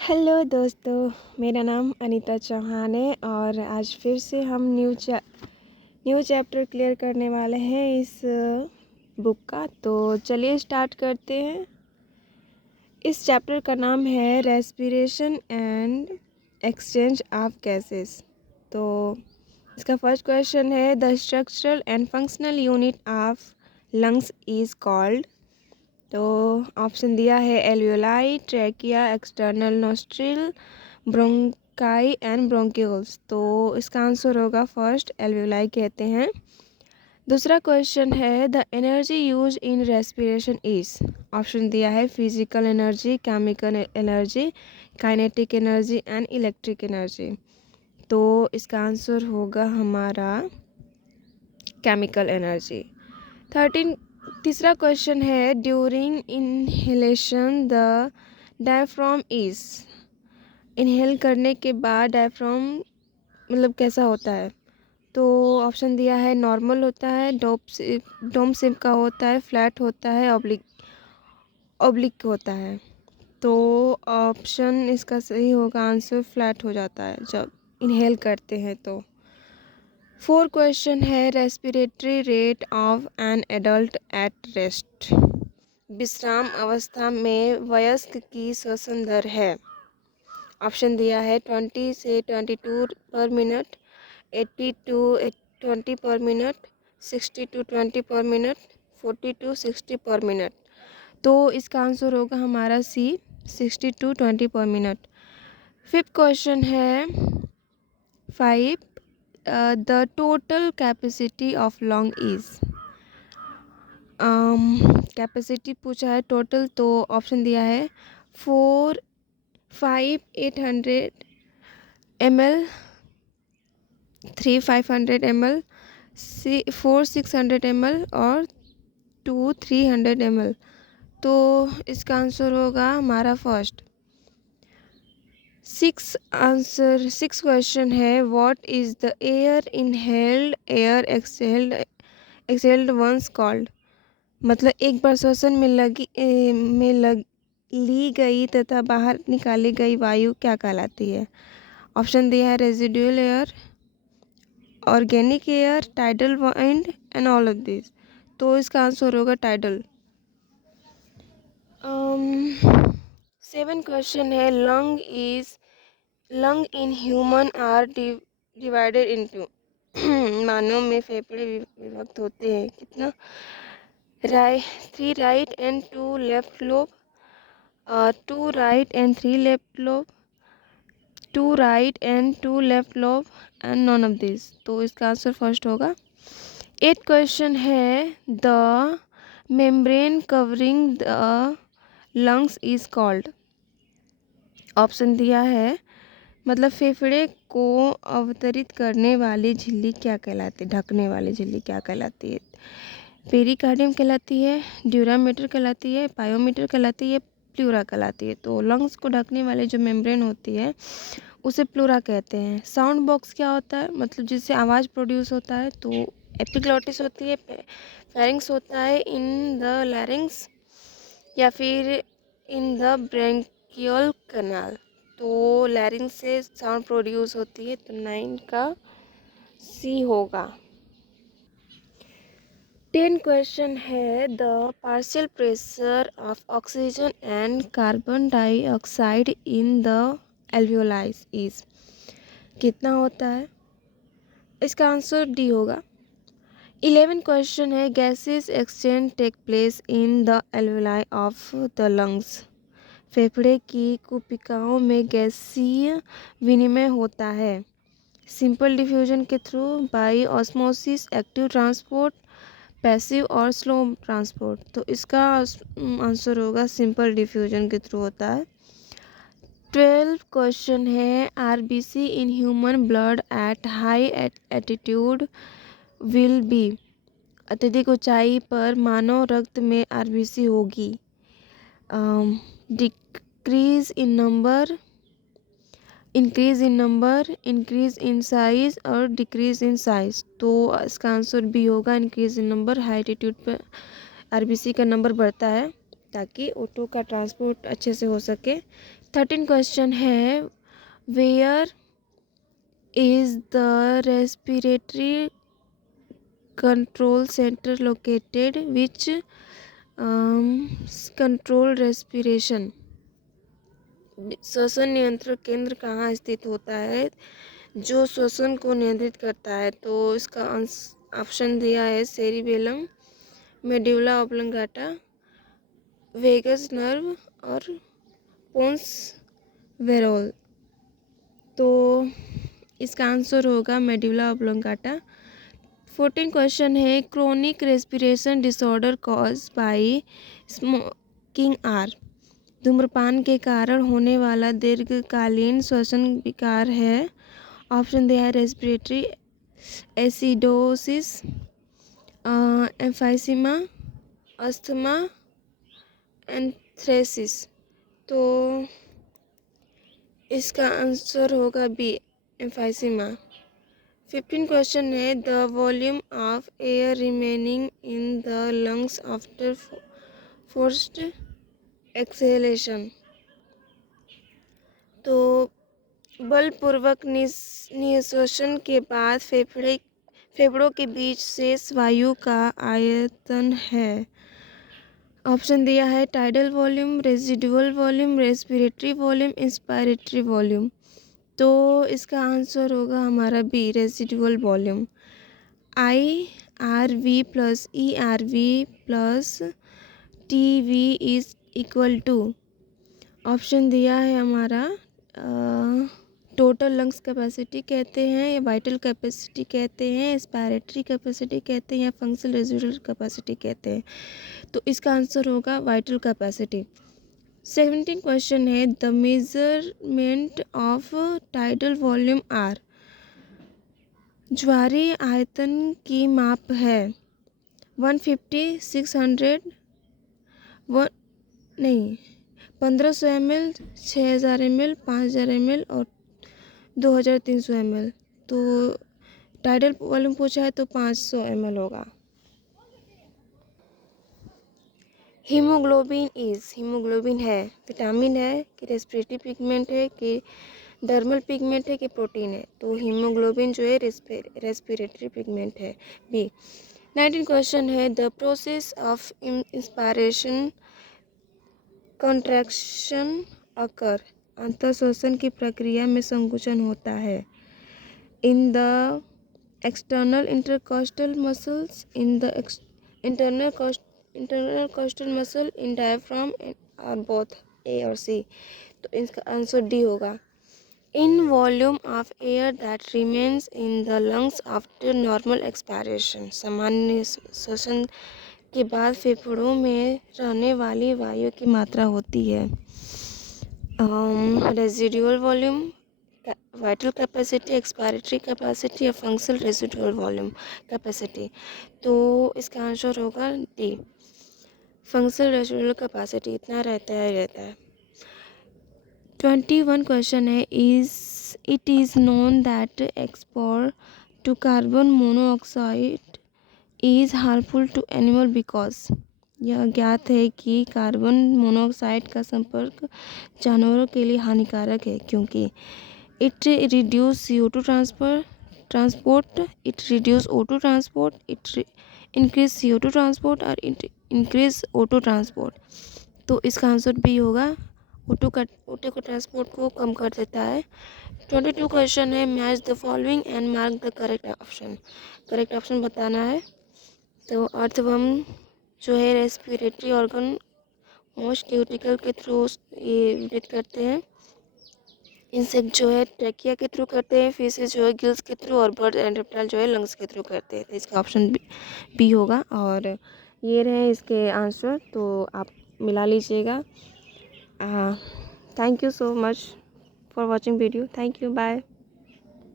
Hello दोस्तों, मेरा नाम अनीता चौहान है और आज फिर से हम न्यू चैप्टर क्लियर करने वाले हैं इस बुक का। तो चलिए स्टार्ट करते हैं। इस चैप्टर का नाम है respiration and exchange of gases. तो इसका फर्स्ट क्वेश्चन है the structural and functional unit of lungs is called. तो ऑप्शन दिया है alveoli, trachea, external nostril, bronchi and bronchioles. तो इसका आंसर होगा फर्स्ट, एल्वियोलाई कहते हैं। दूसरा क्वेश्चन है the energy use in respiration is. Option दिया है physical energy, chemical energy, kinetic energy and electric energy. तो इसका आंसर होगा हमारा केमिकल एनर्जी। तीसरा क्वेश्चन है during inhalation the diaphragm is. Inhale करने के बाद डायफ्राम मतलब कैसा होता है। तो ऑप्शन दिया है नॉर्मल होता है, डोम शेप का होता है, फ्लैट होता है, ऑब्लिक होता है। तो ऑप्शन इसका सही होगा, आंसर फ्लैट हो जाता है जब इनहेल करते हैं। तो फोर्थ क्वेश्चन है respiratory rate of an adult at rest. विश्राम अवस्था में वयस्क की श्वसन दर है। ऑप्शन दिया है 20 से 22 पर मिनट, 80 टू 20 पर मिनट, 60 टू 20 पर मिनट, 40 टू 60 पर मिनट। तो इसका आंसर होगा हमारा सी, 60 टू 20 पर मिनट। फिफ्थ क्वेश्चन है 5 the total capacity of lung is. Capacity पूछा है टोटल, तो ऑप्शन दिया है 800 ml, 500 ml, 600 ml और 300 ml। तो इसका आंसर होगा हमारा फर्स्ट। सिक्स क्वेश्चन है what is the air inhaled air exhaled once called. मतलब एक बार श्वसन में ली गई तथा बाहर निकाली गई वायु क्या कहलाती है। ऑप्शन दिया है residual air, organic air, tidal wind and all of this. तो इसका आंसर होगा टाइडल। 7 क्वेश्चन है lung in human are divided into. मानव में फेफड़े विभक्त होते हैं कितना, 3 right and 2 left lobe, 2 right and 3 left lobe, 2 right and 2 left lobe and none of this. तो इसका आंसर फर्स्ट होगा। 8 क्वेश्चन है the membrane covering the lungs is called. Option दिया है मतलब फेफड़े को अवतरित करने वाली झिल्ली क्या कहलाती है, ढकने वाली झिल्ली क्या कहलाती है। पेरिकार्डियम कहलाती है, ड्यूरामीटर कहलाती है, पायोमीटर कहलाती है, प्लूरा कहलाती है। तो लंग्स को ढकने वाले जो मेम्ब्रेन होती है उसे प्लूरा कहते हैं। साउंड बॉक्स क्या होता है, मतलब जिससे आवाज़ प्रोड्यूस होता है। तो एपिग्लॉटिस होती है, फेरिंग्स होता है इन द लैरिंग्स या फिर इन द ब्रेंकियल कैनाल। तो लैरिंग्स से साउंड प्रोड्यूस होती है। तो 9 का सी होगा। 10 क्वेश्चन है the partial pressure of oxygen and carbon dioxide in the एल्वियोलाइज is. कितना होता है, इसका आंसर डी होगा। 11 क्वेश्चन है gases exchange take place in the alveoli of the lungs. फेफड़े की कुपिकाओं में गैसीय विनिमय होता है। सिंपल डिफ्यूजन के through, by osmosis, active transport, passive और स्लो ट्रांसपोर्ट। तो इसका आंसर होगा सिंपल डिफ्यूजन के थ्रू होता है। 12 क्वेश्चन है RBC in human blood at high attitude will be. अत्यधिक ऊंचाई पर मानव रक्त में आरबीसी होगी। Decrease in number, increase in number, increase in size और डिक्रीज इन साइज। तो इसका आंसर भी होगा increase in number. High attitude पर आरबीसी का नंबर बढ़ता है। ताकि O2 का ट्रांसपोर्ट अच्छे से हो सके। 13 क्वेश्चन है, where is the respiratory control centre located which control respiration. श्वसन नियंत्रण केंद्र कहाँ स्थित होता है जो श्वसन को नियंत्रित करता है? तो इसका ऑप्शन दिया है cerebellum, medulla oblongata, vagus nerve और पोन्स वेरोल। तो इसका आंसर होगा मेडुला ऑब्लंगाटा। 14 क्वेश्चन है, chronic respiration disorder cause by smoking are. धूम्रपान के कारण होने वाला दीर्घकालीन श्वसन विकार है। ऑप्शन दिया है respiratory acidosis, emphysema, asthma, anthracis. तो इसका आंसर होगा बी, एम्फाइसीमा। 15 क्वेश्चन है, the volume of air remaining in the lungs after forced exhalation. तो बलपूर्वक निःश्वासन के बाद फेफड़ों के बीच शेष वायु का आयतन है। ऑप्शन दिया है tidal volume, residual volume, respiratory volume, inspiratory volume. तो इसका आंसर होगा हमारा B, residual volume. IRV plus ERV plus TV is equal to. Option दिया है हमारा टोटल लंग्स कैपेसिटी कहते हैं या वाइटल कैपेसिटी कहते हैं, एक्सपायरेटरी कैपेसिटी कहते हैं या फंक्शनल रेजिडुअल कैपेसिटी कहते हैं। तो इसका आंसर होगा वाइटल कैपेसिटी। 17 क्वेश्चन है, the measurement of tidal volume are. ज्वारीय आयतन की माप है 150, 600, 1500 ml, 6000 ml, 5000 ml और 2300 ml। तो टाइडल वॉल्यूम पूछा है तो 500 ml होगा। हीमोग्लोबिन है, विटामिन है कि रेस्पिरेटरी पिगमेंट है कि डर्मल पिगमेंट है कि प्रोटीन है? तो हीमोग्लोबिन जो है रेस्पिरेटरी पिगमेंट है, बी। 19 क्वेश्चन है, the process of inspiration contraction occur. अंतःश्वसन की प्रक्रिया में संकुचन होता है। In the external intercostal muscles, in the internal costal muscle, in diaphragm और बोथ, ए और सी। तो इसका आंसर डी होगा। In volume of air that remains in the lungs after normal expiration. सामान्य श्वसन के बाद फेफड़ों में रहने वाली वायु की मात्रा होती है। Residual volume, vital capacity, expiratory capacity या फंक्शनल रेजिडुअल वॉल्यूम कैपेसिटी। तो इसका आंसर होगा डी, फंक्शनल रेजिडुअल कैपेसिटी। इतना रहता है। 21 क्वेश्चन है, it is known that exposure to carbon monoxide is harmful to animal because. यह ज्ञात है कि कार्बन मोनोऑक्साइड का संपर्क जानवरों के लिए हानिकारक है क्योंकि it reduce CO2 transport, it reduce O2 transport, it increase CO2 transport और इट इंक्रीज O2 ट्रांसपोर्ट। तो इसका आंसर भी होगा, O2 का ट्रांसपोर्ट को कम कर देता है। 22 क्वेश्चन है, match the following and mark the correct option. Correct option बताना है। तो अर्थवर्म जो है रेस्पिरेटरी ऑर्गन मोस्ट क्यूटिकल के थ्रू ये ब्रीथ करते हैं। इंसेक्ट जो है ट्रैकिया के थ्रू करते हैं, फिशेस जो है गिल्स के थ्रू और बर्ड एंड रेप्टाइल जो है लंग्स के थ्रू करते हैं। तो इसका ऑप्शन बी होगा। और ये रहे इसके आंसर, तो आप मिला लीजिएगा। Thank you so much for watching video. Thank you, bye.